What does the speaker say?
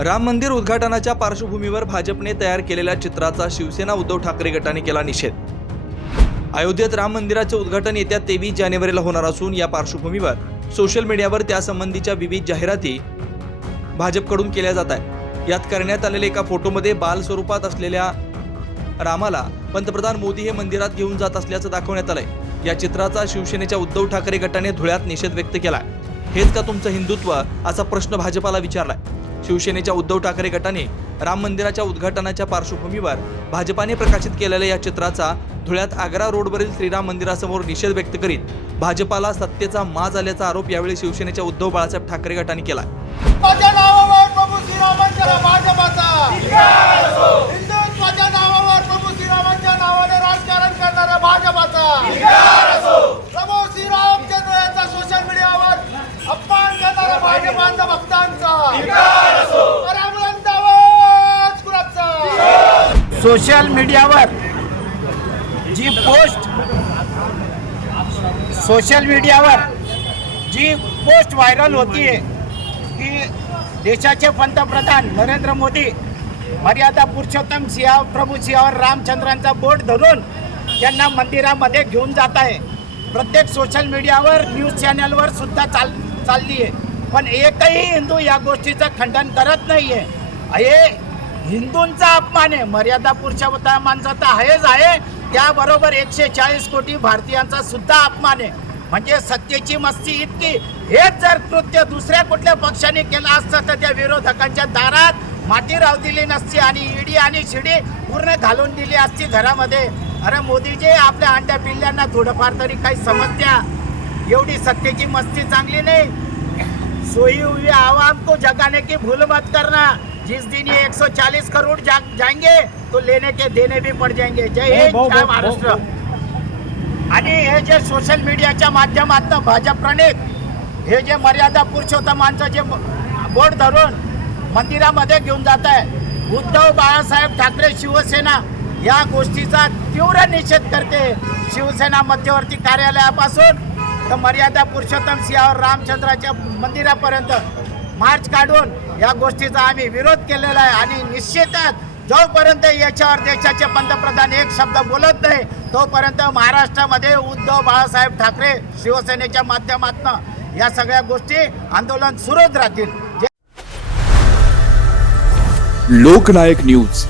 राम मंदिर उद्घाटनाच्या पार्श्वभूमीवर भाजपने तयार केलेल्या चित्राचा शिवसेना उद्धव ठाकरे गटाने केला निषेध. अयोध्येत राम मंदिराचे उद्घाटन येत्या तेवीस जानेवारीला होणार असून या पार्श्वभूमीवर सोशल मीडियावर त्यासंबंधीच्या विविध जाहिराती भाजपकडून केल्या जात आहेत. यात करण्यात आलेल्या एका फोटोमध्ये बाल स्वरूपात असलेल्या रामाला पंतप्रधान मोदी हे मंदिरात घेऊन जात असल्याचं दाखवण्यात आलंय. या चित्राचा शिवसेनेच्या उद्धव ठाकरे गटाने धुळ्यात निषेध व्यक्त केलाय. हेच का तुमचं हिंदुत्व? असा प्रश्न भाजपाला विचारलाय. शिवसेनेच्या उद्धव ठाकरे गटाने राम मंदिराच्या उद्घाटनाच्या पार्श्वभूमीवर भाजपाने प्रकाशित केलेल्या या चित्राचा धुळ्यात आग्रा रोडवरील श्रीराम मंदिरासमोर निषेध व्यक्त करीत भाजपाला सत्तेचा माज आल्याचा आरोप यावेळी शिवसेनेच्या उद्धव बाळासाहेब ठाकरे गटाने केला. भाजपाचा. सोशल मीडियावर जी पोस्ट सोशल मीडियावर जी पोस्ट व्हायरल होती आहे की देशाचे पंतप्रधान नरेंद्र मोदी मर्यादा पुरुषोत्तम सिंह प्रभू सिंहावर रामचंद्रांचा बोट धरून त्यांना मंदिरामध्ये घेऊन जात आहे. प्रत्येक सोशल मीडियावर न्यूज चॅनलवर सुद्धा चाल चालली आहे. पण एकही हिंदू या गोष्टीचं खंडन करत नाही आहे हे हिंदूंचा अपमान आहे. मर्यादा पुरुषोत्तमांचा तर आहेच आहे. त्याबरोबर एकशे चाळीस कोटी भारतीयांचा सुद्धा अपमान आहे. म्हणजे सत्तेची मस्ती इतकी. हेच जर कृत्य दुसऱ्या कुठल्या पक्षाने केलं असतं तर त्या विरोधकांच्या दारात माती राव दिली नसती आणि ईडी आणि शिडी पूर्ण घालून दिली असती घरामध्ये. अरे मोदीजी आपल्या अंड्या पिल्ल्यांना थोडंफार तरी काही समजत्या एवढी सत्तेची मस्ती चांगली नाही. सोई हुई आवाम को जगाने की भूल मत करना. जिस दिन ये 140 करोड़ जा, जाएंगे तो लेने के देने भी पड़ जाएंगे। जय हिंद जय महाराष्ट्र। आणि हे जे सोशल मीडियाच्या माध्यमातून भाजप प्रणित हे जे मर्यादा पुरुषोत्तमांचं जे बोर्ड धरून मंदिरामध्ये घेऊन जात आहे उद्धव बाळासाहेब ठाकरे शिवसेना या गोष्टीचा तीव्र निषेध करते शिवसेना मध्यवर्ती कार्यालयापासून. तर मर्यादा पुरुषोत्तम सिंहावर रामचंद्राच्या मंदिरापर्यंत मार्च काढून या गोष्टीचा आम्ही विरोध केलेला आहे आणि निश्चितच जोपर्यंत याच्यावर देशाचे पंतप्रधान एक शब्द बोलत नाही तोपर्यंत महाराष्ट्रामध्ये उद्धव बाळासाहेब ठाकरे शिवसेनेच्या माध्यमातून या सगळ्या गोष्टी आंदोलन सुरूच राहतील. लोकनायक न्यूज.